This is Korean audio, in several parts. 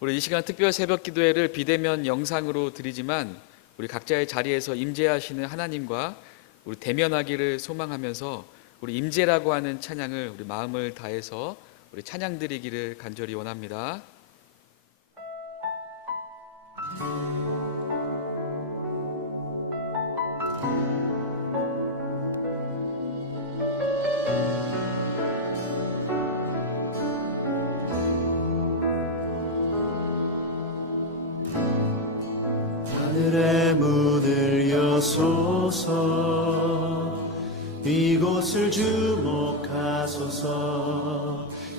우리 이 시간 특별 새벽 기도회를 비대면 영상으로 드리지만 우리 각자의 자리에서 임재하시는 하나님과 우리 대면하기를 소망하면서 우리 임재라고 하는 찬양을 우리 마음을 다해서 우리 찬양 드리기를 간절히 원합니다. 하늘의 문을 여소서, 이곳을 주목하소서.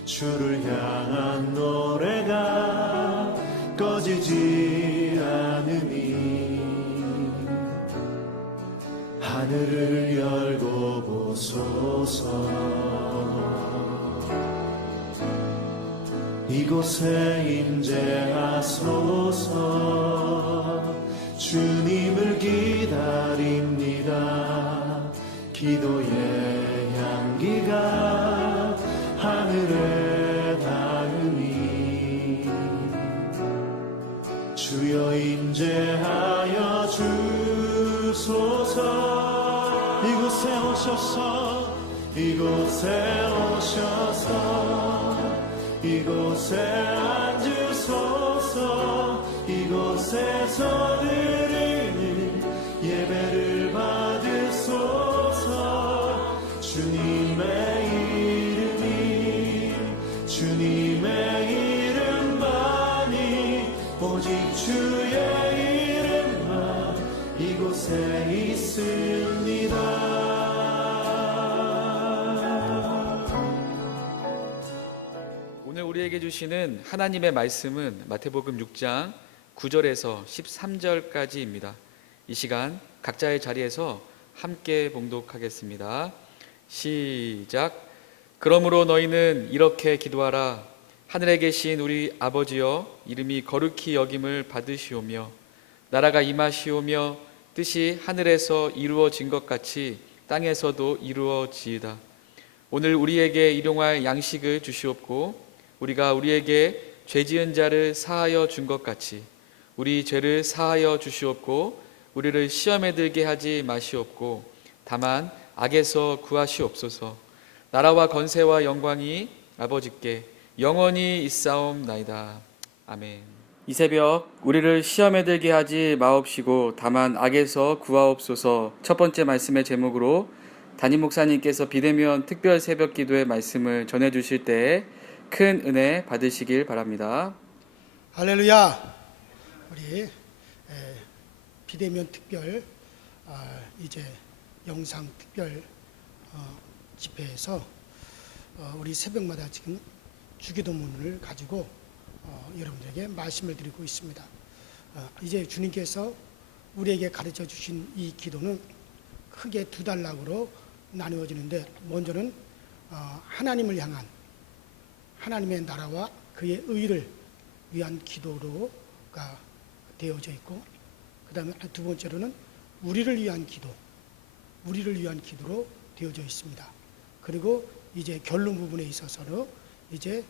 주를 향한 노래가 꺼지지 않으니 하늘을 열고 보소서. 이곳에 임재하소서. 주님을 기다립니다. 기도의 향기가 하늘에 닿으니 주여 임재하여 주소서. 이곳에 오셔서, 이곳에 오셔서, 이곳에 앉으소서. 이곳에서 드리는 예배를 받으소서. 주님의 이름이, 주님의 이름만이, 오직 주의 이름만 이곳에 있습니다. 오늘 우리에게 주시는 하나님의 말씀은 마태복음 6장 9절에서 13절까지입니다. 이 시간 각자의 자리에서 함께 봉독하겠습니다. 시작. 그러므로 너희는 이렇게 기도하라. 하늘에 계신 우리 아버지여, 이름이 거룩히 여김을 받으시오며 나라가 임하시오며 뜻이 하늘에서 이루어진 것 같이 땅에서도 이루어지이다. 오늘 우리에게 일용할 양식을 주시옵고 우리가 우리에게 죄지은 자를 사하여 준 것 같이 우리 죄를 사하여 주시옵고 우리를 시험에 들게 하지 마시옵고 다만 악에서 구하시옵소서. 나라와 권세와 영광이 아버지께 영원히 있사옵나이다. 아멘. 이 새벽 우리를 시험에 들게 하지 마옵시고 다만 악에서 구하옵소서. 첫 번째 말씀의 제목으로 담임 목사님께서 비대면 특별 새벽 기도의 말씀을 전해주실 때에 큰 은혜 받으시길 바랍니다. 할렐루야. 우리 비대면 특별 이제 영상 특별 집회에서 우리 새벽마다 지금 주기도문을 가지고 여러분들에게 말씀을 드리고 있습니다. 이제 주님께서 우리에게 가르쳐 주신 이 기도는 크게 두 단락으로 나누어지는데, 먼저는 하나님을 향한 하나님의 나라와 그의 의를 위한 기도로가 되어져 있고, 그 다음에 두 번째로는 우리를 위한 기도로 되어져 있습니다. 그리고 이제 결론 부분에 있어서는 이제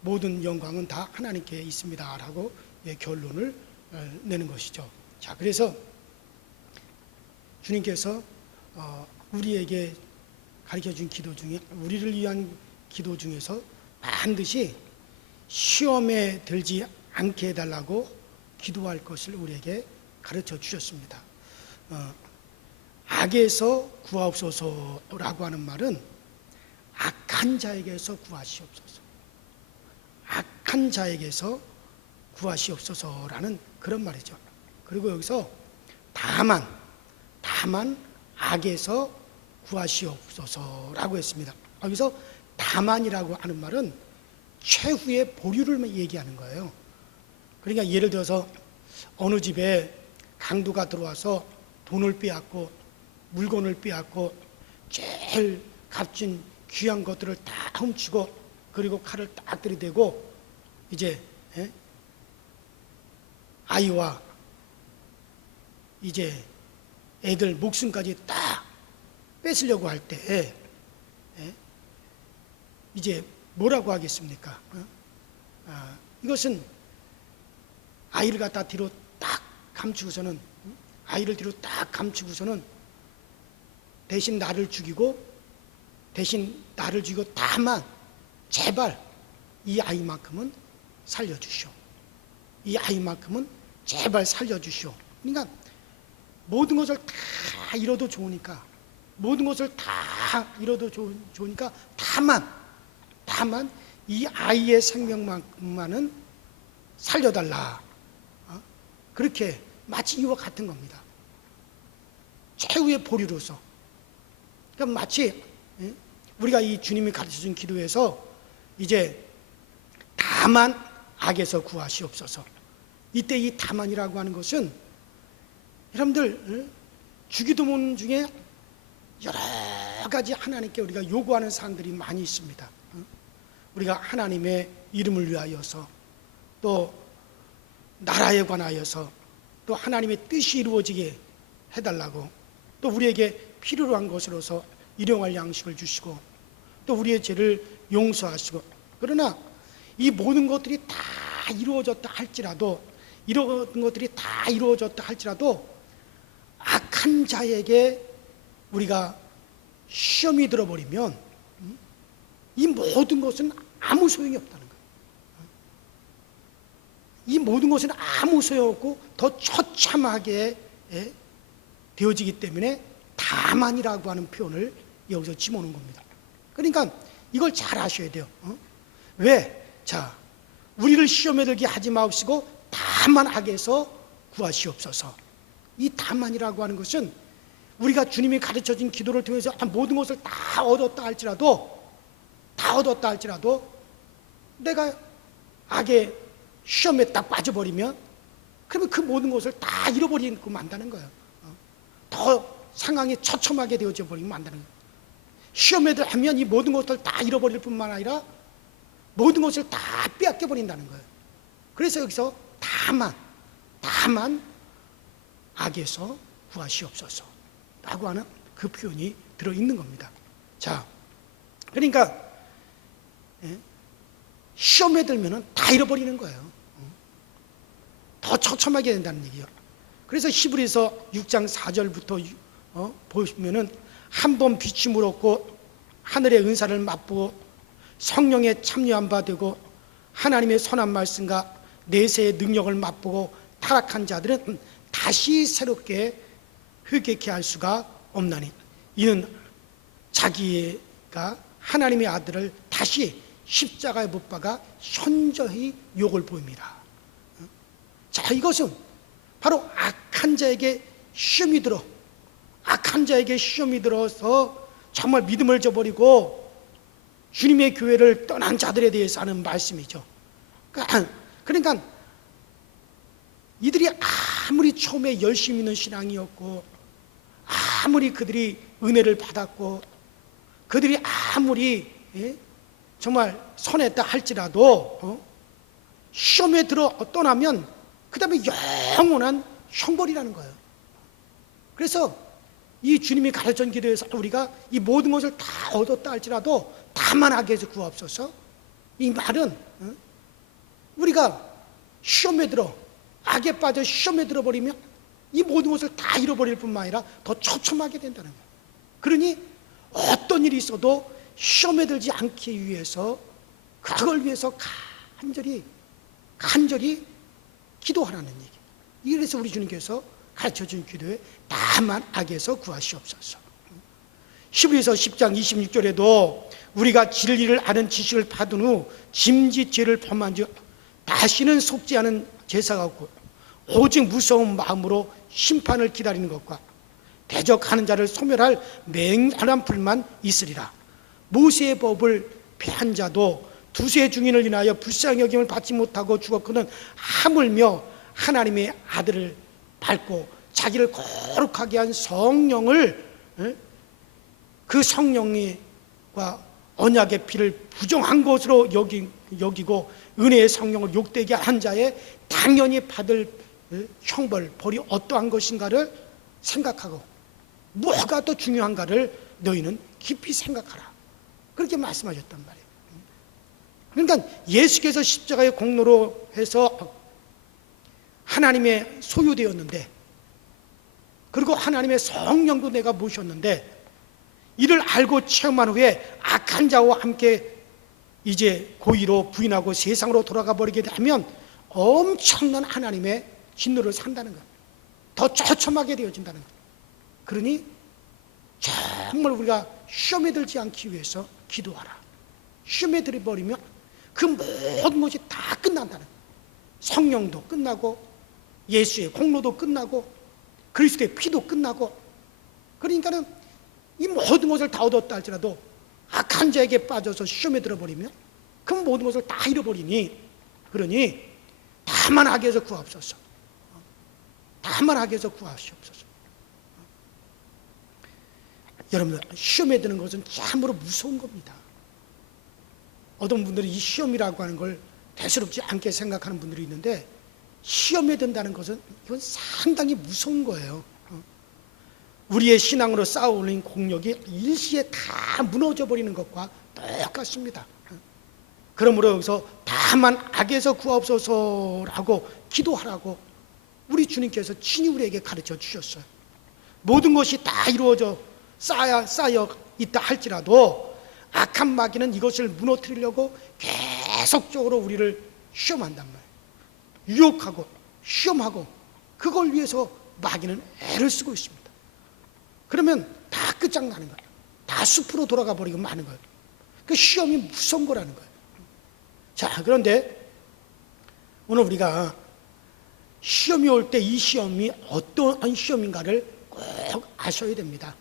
모든 영광은 다 하나님께 있습니다 라고 결론을 내는 것이죠. 자, 그래서 주님께서 우리에게 가르쳐준 기도 중에, 우리를 위한 기도 중에서 반드시 시험에 들지 않게 해달라고 기도할 것을 우리에게 가르쳐 주셨습니다. 악에서 구하옵소서라고 하는 말은 악한 자에게서 구하시옵소서, 악한 자에게서 구하시옵소서라는 그런 말이죠. 그리고 여기서 다만 악에서 구하시옵소서라고 했습니다. 여기서 다만이라고 하는 말은 최후의 보류를 얘기하는 거예요. 그러니까 예를 들어서 어느 집에 강도가 들어와서 돈을 빼앗고 물건을 빼앗고 제일 값진 귀한 것들을 다 훔치고 그리고 칼을 딱 들이대고 이제 아이와 이제 애들 목숨까지 딱 뺏으려고 할 때 이제 뭐라고 하겠습니까? 이것은 아이를 갖다 뒤로 딱 감추고서는 대신 나를 죽이고 다만 제발 이 아이만큼은 살려주시오. 이 아이만큼은 제발 살려주시오. 그러니까 모든 것을 다 잃어도 좋으니까 다만 이 아이의 생명만큼만은 살려달라. 그렇게 마치 이와 같은 겁니다. 최후의 보류로서. 그러니까 마치 우리가 이 주님이 가르쳐준 기도에서 이제 다만 악에서 구하시옵소서. 이때 이 다만이라고 하는 것은 여러분들 주기도문 중에 여러 가지 하나님께 우리가 요구하는 사항들이 많이 있습니다. 우리가 하나님의 이름을 위하여서, 또 나라에 관하여서, 또 하나님의 뜻이 이루어지게 해달라고, 또 우리에게 필요로 한 것으로서 일용할 양식을 주시고, 또 우리의 죄를 용서하시고. 그러나 이 모든 것들이 다 이루어졌다 할지라도 악한 자에게 우리가 시험이 들어버리면 이 모든 것은 아무 소용이 없다는 거예요. 이 모든 것은 아무 소용없고 더 처참하게 되어지기 때문에 다만이라고 하는 표현을 여기서 집어넣은 겁니다. 그러니까 이걸 잘 아셔야 돼요. 왜? 자, 우리를 시험에 들게 하지 마옵시고 다만 악에서 구하시옵소서. 이 다만이라고 하는 것은 우리가 주님이 가르쳐준 기도를 통해서 모든 것을 다 얻었다 할지라도 내가 악의 시험에 딱 빠져버리면 그러면 그 모든 것을 다 잃어버리고 만다는 거예요. 더 상황이 처참하게 되어져 버리면 만다는 거예요. 시험에 들면 이 모든 것을 다 잃어버릴 뿐만 아니라 모든 것을 다 빼앗겨 버린다는 거예요. 그래서 여기서 다만 악에서 구하시옵소서 라고 하는 그 표현이 들어있는 겁니다. 자, 그러니까 시험에 들면 다 잃어버리는 거예요. 더 처참하게 된다는 얘기예요. 그래서 히브리서 6장 4절부터 보시면은 한 번 빛이 물었고 하늘의 은사를 맛보고 성령에 참여한 바 되고 하나님의 선한 말씀과 내세의 능력을 맛보고 타락한 자들은 다시 새롭게 회개케 할 수가 없나니 이는 자기가 하나님의 아들을 다시 십자가에 못 박아 현저히 욕을 보입니다. 자, 이것은 바로 악한 자에게 시험이 들어서 정말 믿음을 저버리고 주님의 교회를 떠난 자들에 대해서 하는 말씀이죠. 그러니까 이들이 아무리 처음에 열심히 있는 신앙이었고, 아무리 그들이 은혜를 받았고, 그들이 아무리 정말 선했다 할지라도 시험에 들어 떠나면 그 다음에 영원한 형벌이라는 거예요. 그래서 이 주님이 가르쳐준 기도에서 우리가 이 모든 것을 다 얻었다 할지라도 다만 악에서 구하옵소서. 이 말은 우리가 시험에 들어 악에 빠져 시험에 들어버리면 이 모든 것을 다 잃어버릴 뿐만 아니라 더 처참하게 된다는 거예요. 그러니 어떤 일이 있어도 시험에 들지 않기 위해서 그걸 위해서 간절히 기도하라는 얘기. 그래서 우리 주님께서 가르쳐준 기도에 다만 악에서 구하시옵소서. 히브리서 10장 26절에도 우리가 진리를 아는 지식을 받은 후 짐짓 죄를 범한 즉 다시는 속지 않은 제사가 없고 오직 무서운 마음으로 심판을 기다리는 것과 대적하는 자를 소멸할 맹렬한 불만 있으리라. 모세의 법을 폐한 자도 두세 증인을 인하여 불쌍히 여김을 받지 못하고 죽었거든 하물며 하나님의 아들을 밟고 자기를 거룩하게 한 성령을 그 성령과 언약의 피를 부정한 것으로 여기고 은혜의 성령을 욕되게 한 자의 당연히 받을 형벌 벌이 어떠한 것인가를 생각하고 뭐가 더 중요한가를 너희는 깊이 생각하라. 그렇게 말씀하셨단 말이에요. 그러니까 예수께서 십자가의 공로로 해서 하나님의 소유되었는데, 그리고 하나님의 성령도 내가 모셨는데, 이를 알고 체험한 후에 악한 자와 함께 이제 고의로 부인하고 세상으로 돌아가 버리게 되면 엄청난 하나님의 진노를 산다는 거예요. 더 처참하게 되어진다는 거예요. 그러니 정말 우리가 시험에 들지 않기 위해서 기도하라. 시험에 들어버리면 그 모든 것이 다 끝난다는 거예요. 성령도 끝나고 예수의 공로도 끝나고 그리스도의 피도 끝나고, 그러니까는 이 모든 것을 다 얻었다 할지라도 악한 자에게 빠져서 시험에 들어버리면 그 모든 것을 다 잃어버리니, 그러니 다만 악에서 구하옵소서. 다만 악에서 구하시옵소서. 여러분들, 시험에 드는 것은 참으로 무서운 겁니다. 어떤 분들이 이 시험이라고 하는 걸 대수롭지 않게 생각하는 분들이 있는데, 시험에 든다는 것은 이건 상당히 무서운 거예요. 우리의 신앙으로 쌓아올린 공력이 일시에 다 무너져 버리는 것과 똑같습니다. 그러므로 여기서 다만 악에서 구하옵소서라고 기도하라고 우리 주님께서 친히 우리에게 가르쳐 주셨어요. 모든 것이 다 이루어져 쌓여 있다 할지라도 악한 마귀는 이것을 무너뜨리려고 계속적으로 우리를 시험한단 말이에요. 유혹하고 시험하고, 그걸 위해서 마귀는 애를 쓰고 있습니다. 그러면 다 끝장나는 거예요. 다 숲으로 돌아가 버리고 마는 거예요. 그 시험이 무서운 거라는 거예요. 자, 그런데 오늘 우리가 시험이 올 때 이 시험이 어떠한 시험인가를 꼭 아셔야 됩니다.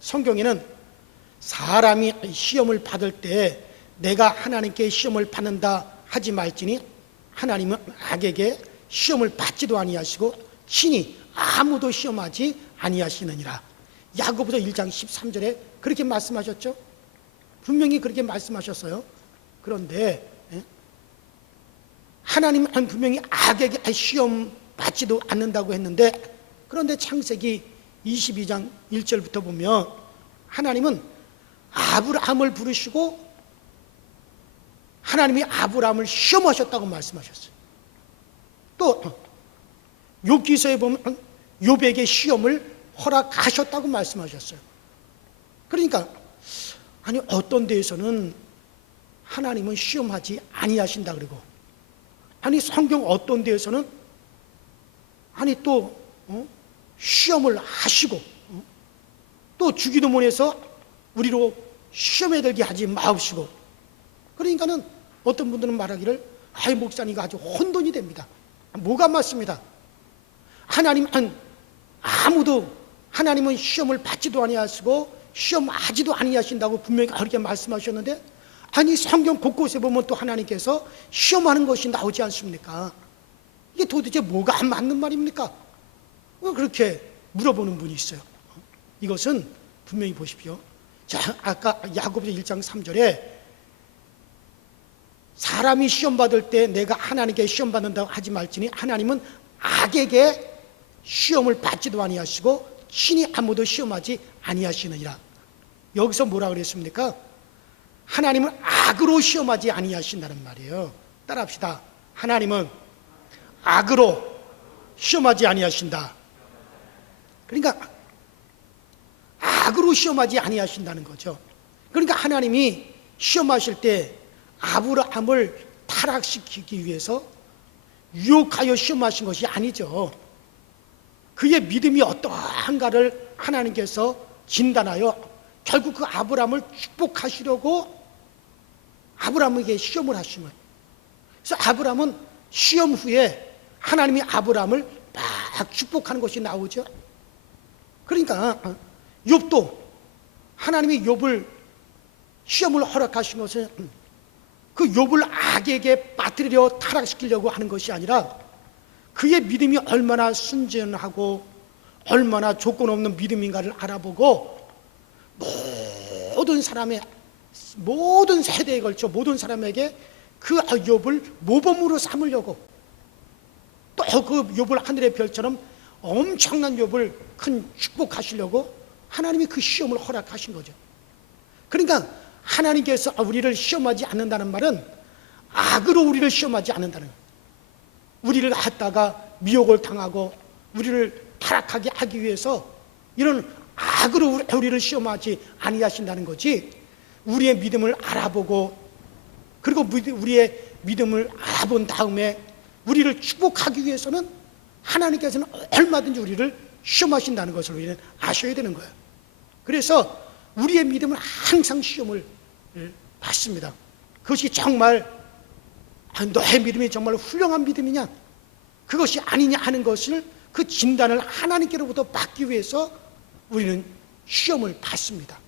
성경에는 사람이 시험을 받을 때 내가 하나님께 시험을 받는다 하지 말지니 하나님은 악에게 시험을 받지도 아니하시고 친히 아무도 시험하지 아니하시느니라. 야고보서 1장 13절에 그렇게 말씀하셨죠. 분명히 그렇게 말씀하셨어요. 그런데 하나님은 분명히 악에게 시험 받지도 않는다고 했는데, 그런데 창세기 22장 1절부터 보면 하나님은 아브라함을 부르시고 하나님이 아브라함을 시험하셨다고 말씀하셨어요. 또 욥기서에 보면 욥에게 시험을 허락하셨다고 말씀하셨어요. 그러니까 아니 어떤 데에서는 하나님은 시험하지 아니하신다 그러고, 아니 성경 어떤 데에서는 아니 또 시험을 하시고, 또 주기도문에서 우리로 시험에 들게 하지 마옵시고, 그러니까는 어떤 분들은 말하기를 아이 목사님이 아주 혼돈이 됩니다. 뭐가 맞습니다. 하나님은 아무도 하나님은 시험을 받지도 아니하시고 시험하지도 아니하신다고 분명히 그렇게 말씀하셨는데, 아니 성경 곳곳에 보면 또 하나님께서 시험하는 것이 나오지 않습니까? 이게 도대체 뭐가 안 맞는 말입니까? 왜 그렇게 물어보는 분이 있어요. 이것은 분명히 보십시오. 자, 아까 야고보서 1장 3절에 사람이 시험받을 때 내가 하나님께 시험받는다고 하지 말지니 하나님은 악에게 시험을 받지도 아니하시고 신이 아무도 시험하지 아니하시느니라. 여기서 뭐라 그랬습니까? 하나님은 악으로 시험하지 아니하신다는 말이에요. 따라합시다. 하나님은 악으로 시험하지 아니하신다. 그러니까 악으로 시험하지 아니하신다는 거죠. 그러니까 하나님이 시험하실 때 아브라함을 타락시키기 위해서 유혹하여 시험하신 것이 아니죠. 그의 믿음이 어떠한가를 하나님께서 진단하여 결국 그 아브라함을 축복하시려고 아브라함에게 시험을 하신 거예요. 그래서 아브라함은 시험 후에 하나님이 아브라함을 막 축복하는 것이 나오죠. 그러니까 욥도 하나님이 욥을 시험을 허락하신 것은 그 욥을 악에게 빠뜨리려 타락시키려고 하는 것이 아니라 그의 믿음이 얼마나 순전하고 얼마나 조건 없는 믿음인가를 알아보고 모든 사람의 모든 세대에 걸쳐 모든 사람에게 그 욥을 모범으로 삼으려고, 또 그 욥을 하늘의 별처럼 엄청난 욥을 큰 축복하시려고 하나님이 그 시험을 허락하신 거죠. 그러니까 하나님께서 우리를 시험하지 않는다는 말은 악으로 우리를 시험하지 않는다는 거예요. 우리를 갖다가 미혹을 당하고 우리를 타락하게 하기 위해서 이런 악으로 우리를 시험하지 아니하신다는 거지, 우리의 믿음을 알아보고 그리고 우리의 믿음을 알아본 다음에 우리를 축복하기 위해서는 하나님께서는 얼마든지 우리를 시험하신다는 것을 우리는 아셔야 되는 거예요. 그래서 우리의 믿음은 항상 시험을 받습니다. 그것이 정말 너의 믿음이 정말 훌륭한 믿음이냐, 그것이 아니냐 하는 것을, 그 진단을 하나님께로부터 받기 위해서 우리는 시험을 받습니다.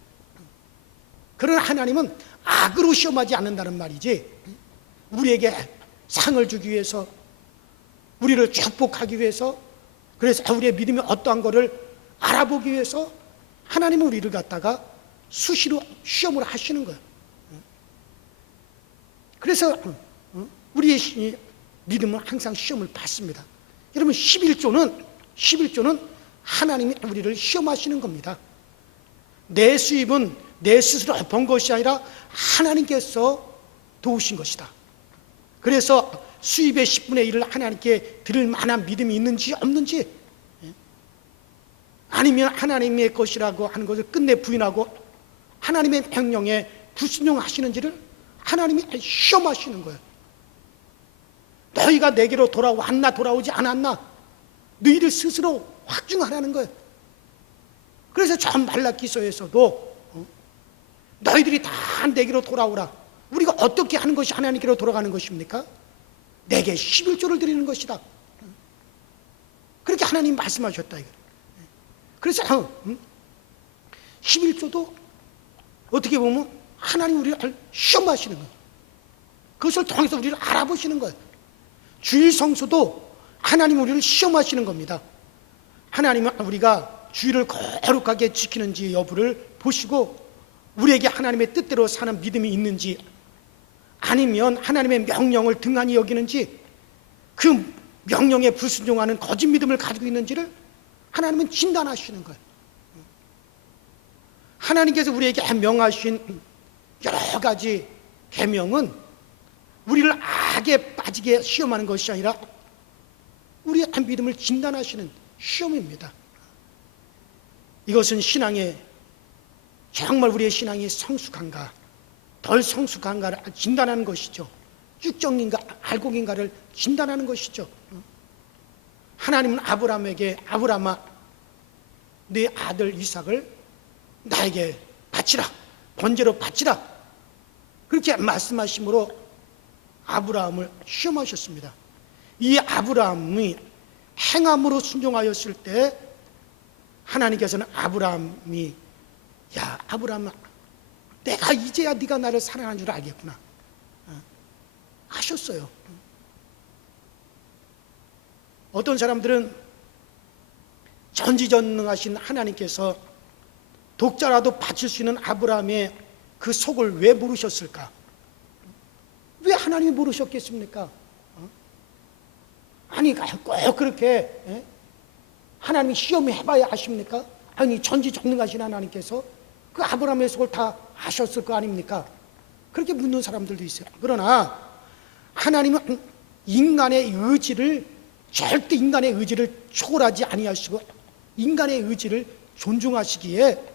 그러나 하나님은 악으로 시험하지 않는다는 말이지, 우리에게 상을 주기 위해서, 우리를 축복하기 위해서, 그래서 우리의 믿음이 어떠한 것을 알아보기 위해서 하나님은 우리를 갖다가 수시로 시험을 하시는 거예요. 그래서 우리의 믿음은 항상 시험을 받습니다. 여러분, 11조는 하나님이 우리를 시험하시는 겁니다. 내 수입은 내 스스로 번 것이 아니라 하나님께서 도우신 것이다. 그래서 수입의 10분의 1을 하나님께 드릴 만한 믿음이 있는지 없는지, 아니면 하나님의 것이라고 하는 것을 끝내 부인하고 하나님의 명령에 불순종하시는지를 하나님이 시험하시는 거예요. 너희가 내게로 돌아왔나 돌아오지 않았나 너희를 스스로 확증하라는 거예요. 그래서 저 말라기서에서도 너희들이 다 내게로 돌아오라. 우리가 어떻게 하는 것이 하나님께로 돌아가는 것입니까? 내게 11조를 드리는 것이다. 그렇게 하나님 말씀하셨다. 그래서 11조도 어떻게 보면 하나님 우리를 시험하시는 거예요. 그것을 통해서 우리를 알아보시는 거예요. 주일 성수도 하나님 우리를 시험하시는 겁니다. 하나님은 우리가 주일을 거룩하게 지키는지 여부를 보시고 우리에게 하나님의 뜻대로 사는 믿음이 있는지, 아니면 하나님의 명령을 등한히 여기는지, 그 명령에 불순종하는 거짓 믿음을 가지고 있는지를 하나님은 진단하시는 거예요. 하나님께서 우리에게 명하신 여러 가지 계명은 우리를 악에 빠지게 시험하는 것이 아니라 우리의 믿음을 진단하시는 시험입니다. 이것은 신앙의, 정말 우리의 신앙이 성숙한가 덜 성숙한가를 진단하는 것이죠. 육정인가 알곡인가를 진단하는 것이죠. 하나님은 아브라함에게, 아브라함아 네 아들 이삭을 나에게 바치라, 번제로 바치라, 그렇게 말씀하심으로 아브라함을 시험하셨습니다. 이 아브라함이 행함으로 순종하였을 때 하나님께서는 아브라함이, 야 아브라함아, 내가 이제야 네가 나를 사랑하는 줄 알겠구나 하셨어요. 어떤 사람들은 전지전능하신 하나님께서 독자라도 바칠 수 있는 아브라함의 그 속을 왜 모르셨을까? 왜 하나님이 모르셨겠습니까? 아니 꼭 그렇게 하나님이 시험해봐야 아십니까? 아니 전지전능하신 하나님께서 그 아브라함의 속을 다 아셨을 거 아닙니까? 그렇게 묻는 사람들도 있어요. 그러나 하나님은 인간의 의지를, 절대 인간의 의지를 초월하지 아니하시고 인간의 의지를 존중하시기에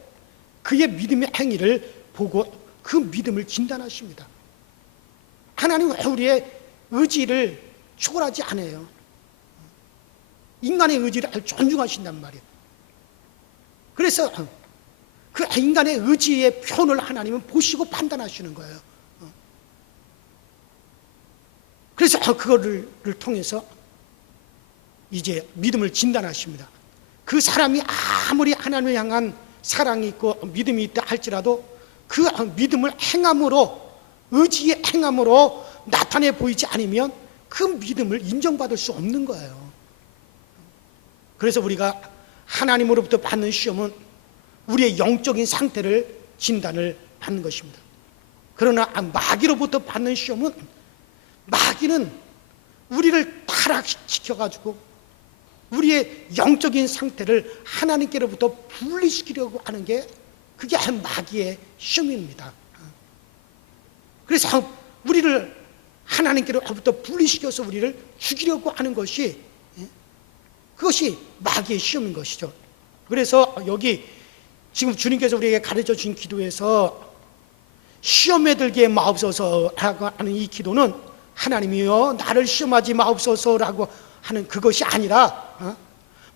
그의 믿음의 행위를 보고 그 믿음을 진단하십니다. 하나님은 우리의 의지를 초월하지 않아요. 인간의 의지를 존중하신단 말이에요. 그래서 그 인간의 의지의 표현을 하나님은 보시고 판단하시는 거예요. 그래서 그거를 통해서 이제 믿음을 진단하십니다. 그 사람이 아무리 하나님을 향한 사랑이 있고 믿음이 있다 할지라도 그 믿음을 행함으로, 의지의 행함으로 나타내 보이지 않으면 그 믿음을 인정받을 수 없는 거예요. 그래서 우리가 하나님으로부터 받는 시험은 우리의 영적인 상태를 진단을 받는 것입니다. 그러나 마귀로부터 받는 시험은, 마귀는 우리를 타락시켜가지고 우리의 영적인 상태를 하나님께로부터 분리시키려고 하는 게, 그게 마귀의 시험입니다. 그래서 우리를 하나님께로부터 분리시켜서 우리를 죽이려고 하는 것이, 그것이 마귀의 시험인 것이죠. 그래서 여기 지금 주님께서 우리에게 가르쳐 주신 기도에서 시험에 들게 마옵소서라고 하는 이 기도는 하나님이여 나를 시험하지 마옵소서라고 하는 그것이 아니라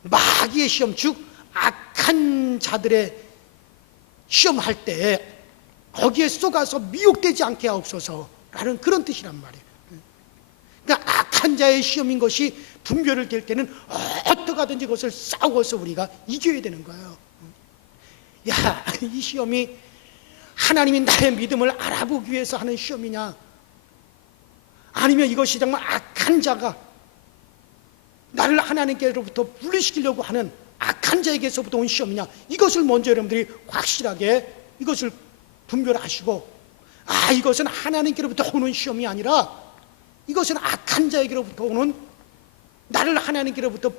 마귀의 시험, 즉 악한 자들의 시험할 때 거기에 속아서 미혹되지 않게 하옵소서라는 그런 뜻이란 말이에요. 그러니까 악한 자의 시험인 것이 분별을 될 때는 어떻게 하든지 그것을 싸워서 우리가 이겨야 되는 거예요. 야, 이 시험이 하나님이 나의 믿음을 알아보기 위해서 하는 시험이냐, 아니면 이것이 정말 악한 자가 나를 하나님께로부터 분리시키려고 하는 악한 자에게서부터 온 시험이냐, 이것을 먼저 여러분들이 확실하게 이것을 분별하시고, 이것은 하나님께로부터 오는 시험이 아니라 이것은 악한 자에게로부터 오는, 나를 하나님께로부터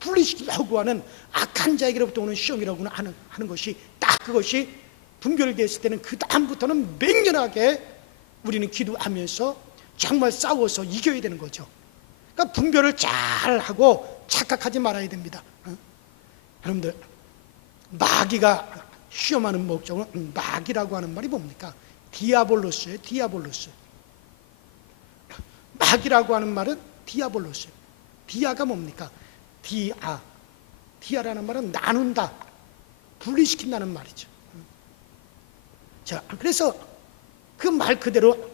분리시키려고 하는 악한 자에게로부터 오는 시험이라고 하는 것이, 딱 그것이 분별됐을 때는 그 다음부터는 맹렬하게 우리는 기도하면서 정말 싸워서 이겨야 되는 거죠. 그러니까 분별을 잘 하고 착각하지 말아야 됩니다. 여러분들, 마귀가 시험하는 목적은, 마귀라고 하는 말이 뭡니까? 디아볼로스예요. 디아볼로스. 마귀라고 하는 말은 디아볼로스예요. 디아가 뭡니까? 디아라는 말은 나눈다, 분리시킨다는 말이죠. 자, 그래서 그 말 그대로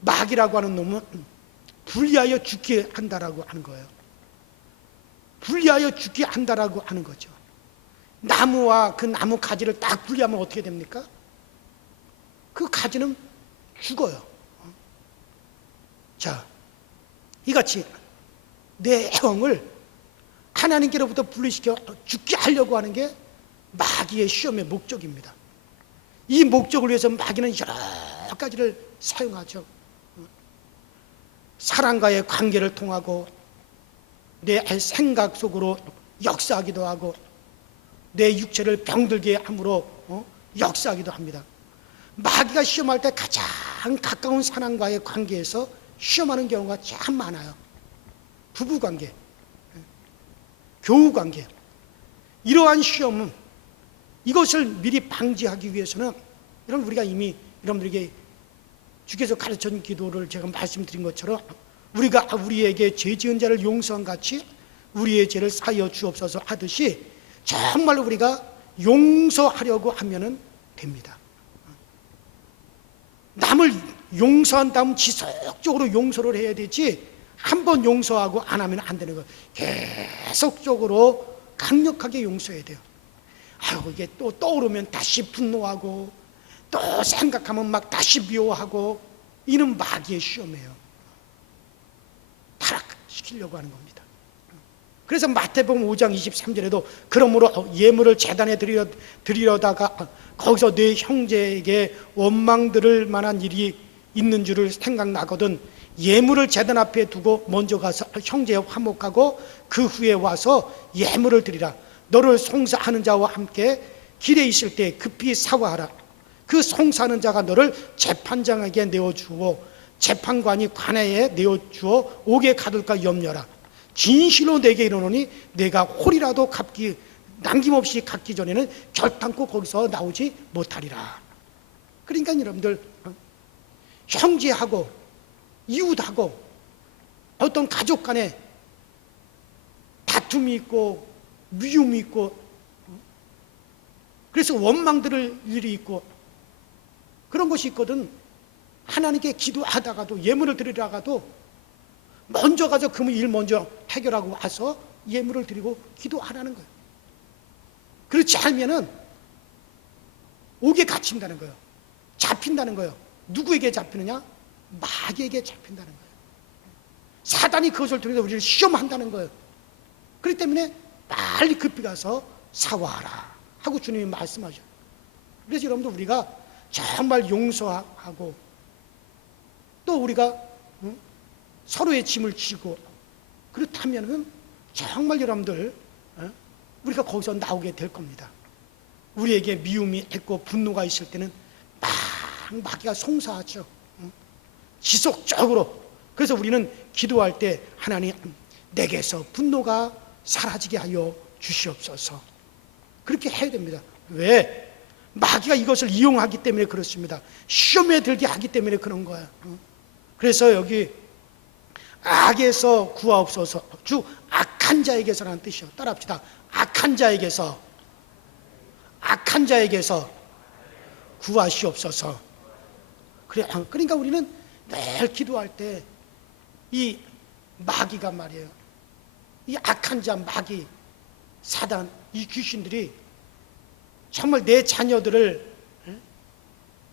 마귀라고 하는 놈은 분리하여 죽게 한다라고 하는 거예요. 분리하여 죽게 한다라고 하는 거죠. 나무와 그 나무 가지를 딱 분리하면 어떻게 됩니까? 그 가지는 죽어요. 자, 이같이 내 영을 하나님께로부터 분리시켜 죽게 하려고 하는 게 마귀의 시험의 목적입니다. 이 목적을 위해서 마귀는 여러 가지를 사용하죠. 사람과의 관계를 통하고 내 생각 속으로 역사하기도 하고 내 육체를 병들게 함으로 역사하기도 합니다. 마귀가 시험할 때 가장 가까운 사람과의 관계에서 시험하는 경우가 참 많아요. 부부관계, 교우관계, 이러한 시험은, 이것을 미리 방지하기 위해서는, 이런 우리가 이미 여러분들에게 주께서 가르쳐준 기도를 제가 말씀드린 것처럼, 우리가 우리에게 죄 지은 자를 용서한 같이 우리의 죄를 사하여 주옵소서 하듯이 정말 우리가 용서하려고 하면은 됩니다. 남을 용서한 다음 지속적으로 용서를 해야 되지, 한 번 용서하고 안 하면 안 되는 거예요. 계속적으로 강력하게 용서해야 돼요. 이게 또 떠오르면 다시 분노하고, 또 생각하면 막 다시 미워하고, 이는 마귀의 시험이에요. 타락시키려고 하는 겁니다. 그래서 마태복음 5장 23절에도 그러므로 예물을 제단에 드리려다가 거기서 내 형제에게 원망 들을 만한 일이 있는 줄을 생각나거든 예물을 제단 앞에 두고 먼저 가서 형제에 화목하고 그 후에 와서 예물을 드리라. 너를 송사하는 자와 함께 길에 있을 때 급히 사과하라. 그 송사하는 자가 너를 재판장에게 내어주고 재판관이 관에에 내어주어 옥에 가둘까 염려라. 진실로 내게 이르노니 내가 홀이라도 남김없이 갚기 전에는 결단코 거기서 나오지 못하리라. 그러니까 여러분들, 형제하고 이웃하고 어떤 가족 간에 다툼이 있고 미움이 있고, 그래서 원망 들을 일이 있고 그런 것이 있거든. 하나님께 기도하다가도, 예물을 드리다가도 먼저 가서 그 일 먼저 해결하고 와서 예물을 드리고 기도하라는 거예요. 그렇지 않으면은 옥에 갇힌다는 거예요. 잡힌다는 거예요. 누구에게 잡히느냐? 마귀에게 잡힌다는 거예요. 사단이 그것을 통해서 우리를 시험한다는 거예요. 그렇기 때문에 빨리 급히 가서 사과하라 하고 주님이 말씀하셔요. 그래서 여러분들, 우리가 정말 용서하고 또 우리가 서로의 짐을 지고 그렇다면은 정말 여러분들, 우리가 거기서 나오게 될 겁니다. 우리에게 미움이 있고 분노가 있을 때는 막 마귀가 송사하죠. 지속적으로. 그래서 우리는 기도할 때 하나님 내게서 분노가 사라지게 하여 주시옵소서. 그렇게 해야 됩니다. 왜? 마귀가 이것을 이용하기 때문에 그렇습니다. 시험에 들게 하기 때문에 그런 거야. 그래서 여기 악에서 구하옵소서, 주 악한 자에게서라는 뜻이요. 따라합시다. 악한 자에게서 구하시옵소서. 그러니까 우리는 매일 기도할 때 이 마귀가 말이에요, 이 악한 자, 마귀, 사단, 이 귀신들이 정말 내 자녀들을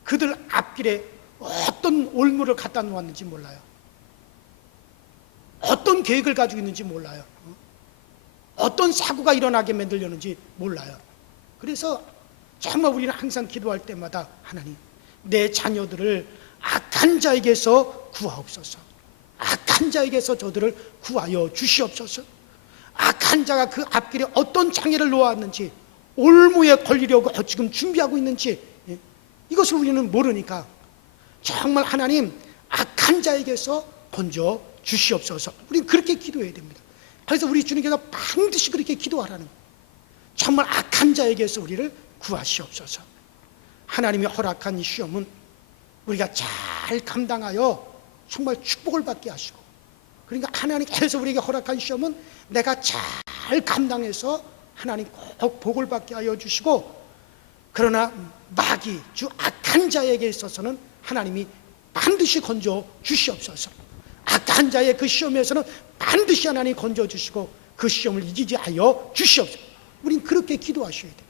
그들 앞길에 어떤 올무를 갖다 놓았는지 몰라요. 어떤 계획을 가지고 있는지 몰라요. 어떤 사고가 일어나게 만들려는지 몰라요. 그래서 정말 우리는 항상 기도할 때마다 하나님, 내 자녀들을 악한 자에게서 구하옵소서. 악한 자에게서 저들을 구하여 주시옵소서. 악한 자가 그 앞길에 어떤 장애를 놓았는지, 올무에 걸리려고 지금 준비하고 있는지, 이것을 우리는 모르니까 정말 하나님 악한 자에게서 건져 주시옵소서. 우리는 그렇게 기도해야 됩니다. 그래서 우리 주님께서 반드시 그렇게 기도하라는 거예요. 정말 악한 자에게서 우리를 구하시옵소서. 하나님이 허락한 이 시험은 우리가 잘 감당하여 정말 축복을 받게 하시고, 그러니까 하나님께서 우리에게 허락한 시험은 내가 잘 감당해서 하나님 꼭 복을 받게 하여 주시고, 그러나 마귀, 주 악한 자에게 있어서는 하나님이 반드시 건져 주시옵소서. 악한 자의 그 시험에서는 반드시 하나님 건져 주시고 그 시험을 이기게 하여 주시옵소서. 우린 그렇게 기도하셔야 돼요.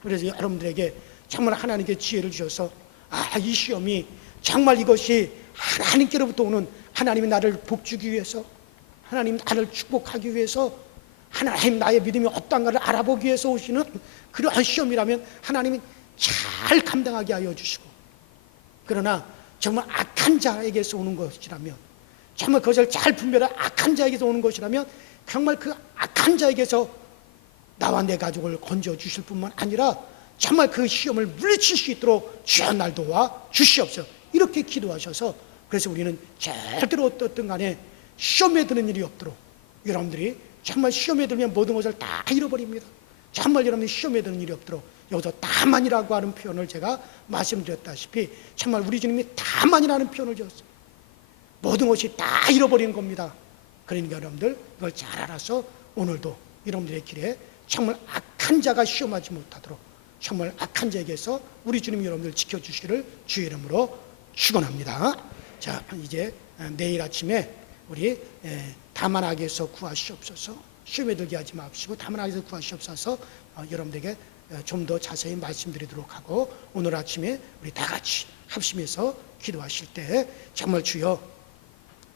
그래서 여러분들에게 정말 하나님께 지혜를 주셔서, 이 시험이 정말 이것이 하나님께로부터 오는, 하나님이 나를 복주기 위해서, 하나님 나를 축복하기 위해서, 하나님 나의 믿음이 어떠한가를 알아보기 위해서 오시는 그러한 시험이라면 하나님이 잘 감당하게 하여 주시고, 그러나 정말 악한 자에게서 오는 것이라면, 정말 그것을 잘 분별한 악한 자에게서 오는 것이라면 정말 그 악한 자에게서 나와 내 가족을 건져 주실 뿐만 아니라 정말 그 시험을 물리칠 수 있도록 주여 날 도와 주시옵소서. 이렇게 기도하셔서, 그래서 우리는 절대로 어떻든 간에 시험에 드는 일이 없도록, 여러분들이 정말 시험에 들면 모든 것을 다 잃어버립니다. 정말 여러분이 시험에 드는 일이 없도록, 여기서 다만이라고 하는 표현을 제가 말씀드렸다시피 정말 우리 주님이 다만이라는 표현을 지었어요. 모든 것이 다 잃어버리는 겁니다. 그러니까 여러분들 이걸 잘 알아서 오늘도 여러분들의 길에 정말 악한 자가 시험하지 못하도록 정말 악한 자에게서 우리 주님 여러분들 지켜주시기를 주의 이름으로 축원합니다. 자, 이제 내일 아침에 우리 다만 악에서 구하시옵소서, 시험에 들게 하지 마시고 다만 악에서 구하시옵소서, 여러분들에게 좀 더 자세히 말씀드리도록 하고, 오늘 아침에 우리 다 같이 합심해서 기도하실 때 정말 주여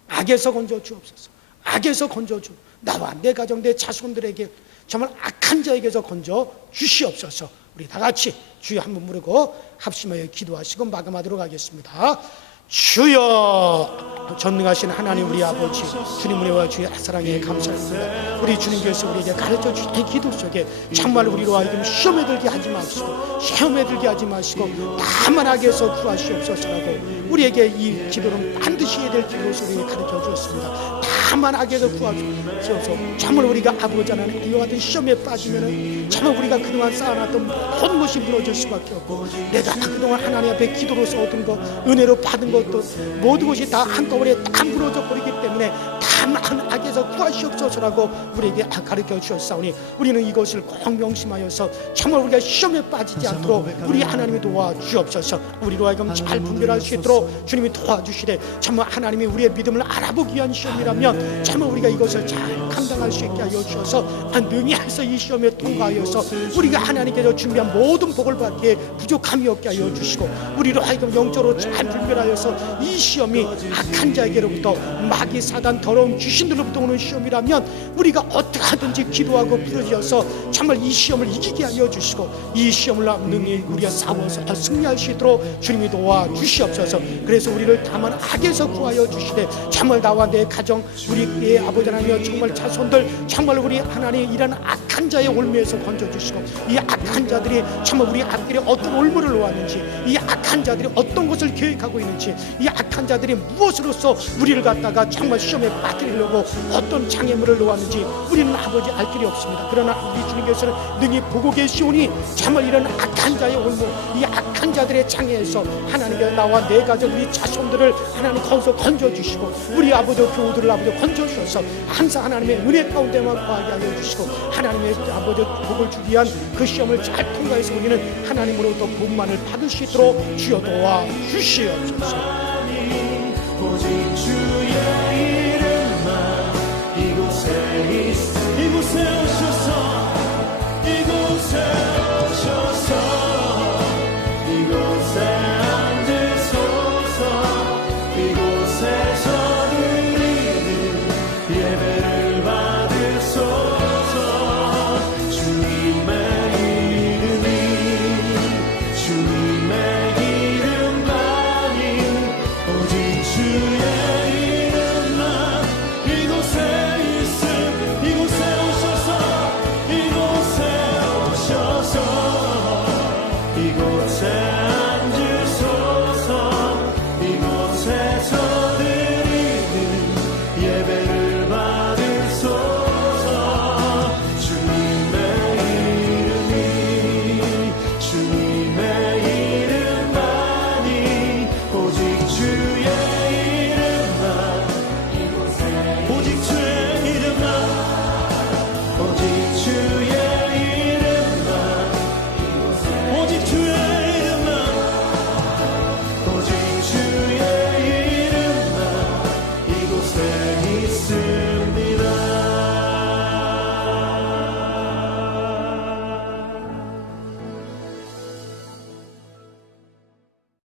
악에서 건져 주옵소서, 악에서 건져 주, 나와 내 가정 내 자손들에게 정말 악한 자에게서 건져 주시옵소서. 우리 다 같이 주여 한번 부르고 합심하여 기도하시고 마감하도록 하겠습니다. 주여, 전능하신 하나님 우리 아버지, 주님 은혜와 주의 사랑에 감사합니다. 우리 주님께서 우리에게 가르쳐 주신 기도 속에 정말 우리로 하여금 시험에 들게 하지 마시고, 시험에 들게 하지 마시고 다만 악에서 구하시옵소서라고 우리에게 이 기도는 반드시 해야 될 기도로서 우리에게 가르쳐 주었습니다. 다만 악에서 구하시옵소서. 정말 우리가 아버지 하나님 이와 같은 시험에 빠지면은 정말 우리가 그동안 쌓아놨던 모든 것이 무너질 수밖에 없고, 내가 그동안 하나님 앞에 기도로서 얻은 것, 은혜로 받은 것도 모든 것이 다 한꺼번에 다 무너져 버리기 때문에 다만 악에서 구하시옵소서라고 우리에게 가르쳐 주셨사오니, 우리는 이것을 꼭 명심하여서 정말 우리가 시험에 빠지지 않도록 우리 하나님이 도와주옵소서. 우리로 하여금 잘 분별할 수 있도록 주님이 도와주시되, 정말 하나님이 우리의 믿음을 알아보기 위한 시험이라면 정말 우리가 이것을 잘 감당할 수 있게 하여 주셔서 능히 해서 이 시험에 통과하여서 우리가 하나님께서 준비한 모든 복을 받기에 부족함이 없게 하여 주시고, 우리로 하여금 영적으로 잘 분별하여서 이 시험이 악한 자에게로부터, 마귀 사단 더러운 귀신들로부터 오는 시험이라면 우리가 어떻게 하든지 기도하고 부르짖어서 정말 이 시험을 이기게 하여 주시고, 이 시험을 능히 우리가 싸워서 승리할 수 있도록 주님이 도와주시옵소서. 그래서 우리를 다만 악에서 구하여 주시되, 정말 나와 내 가정, 우리의 아버지 하나님여 정말 자손들, 정말 우리 하나님 이라는 악한 자의 올무에서 건져주시고, 이 악한 자들이 정말 우리 앞길에 어떤 올무를 놓았는지, 이 악한 악한 자들이 어떤 것을 계획하고 있는지, 이 악한 자들이 무엇으로서 우리를 갖다가 정말 시험에 빠뜨리려고 어떤 장애물을 놓았는지 우리는 아버지 알 길이 없습니다. 그러나 우리 주님께서는 능히 보고 계시오니 정말 이런 악한 자의 올무, 이 악한 자들의 장애에서 하나님께 나와 내 가족 우리 자손들을 하나님 거기서 건져주시고, 우리 아버지 교우들을 아버지 건져주셔서 항상 하나님의 은혜 가운데만 거하게 하여 주시고, 하나님의 아버지 복을 주기 위한 그 시험을 잘 통과해서 우리는 하나님으로부터 복만을 받을 수 있도록 주여 도와 주시옵소서.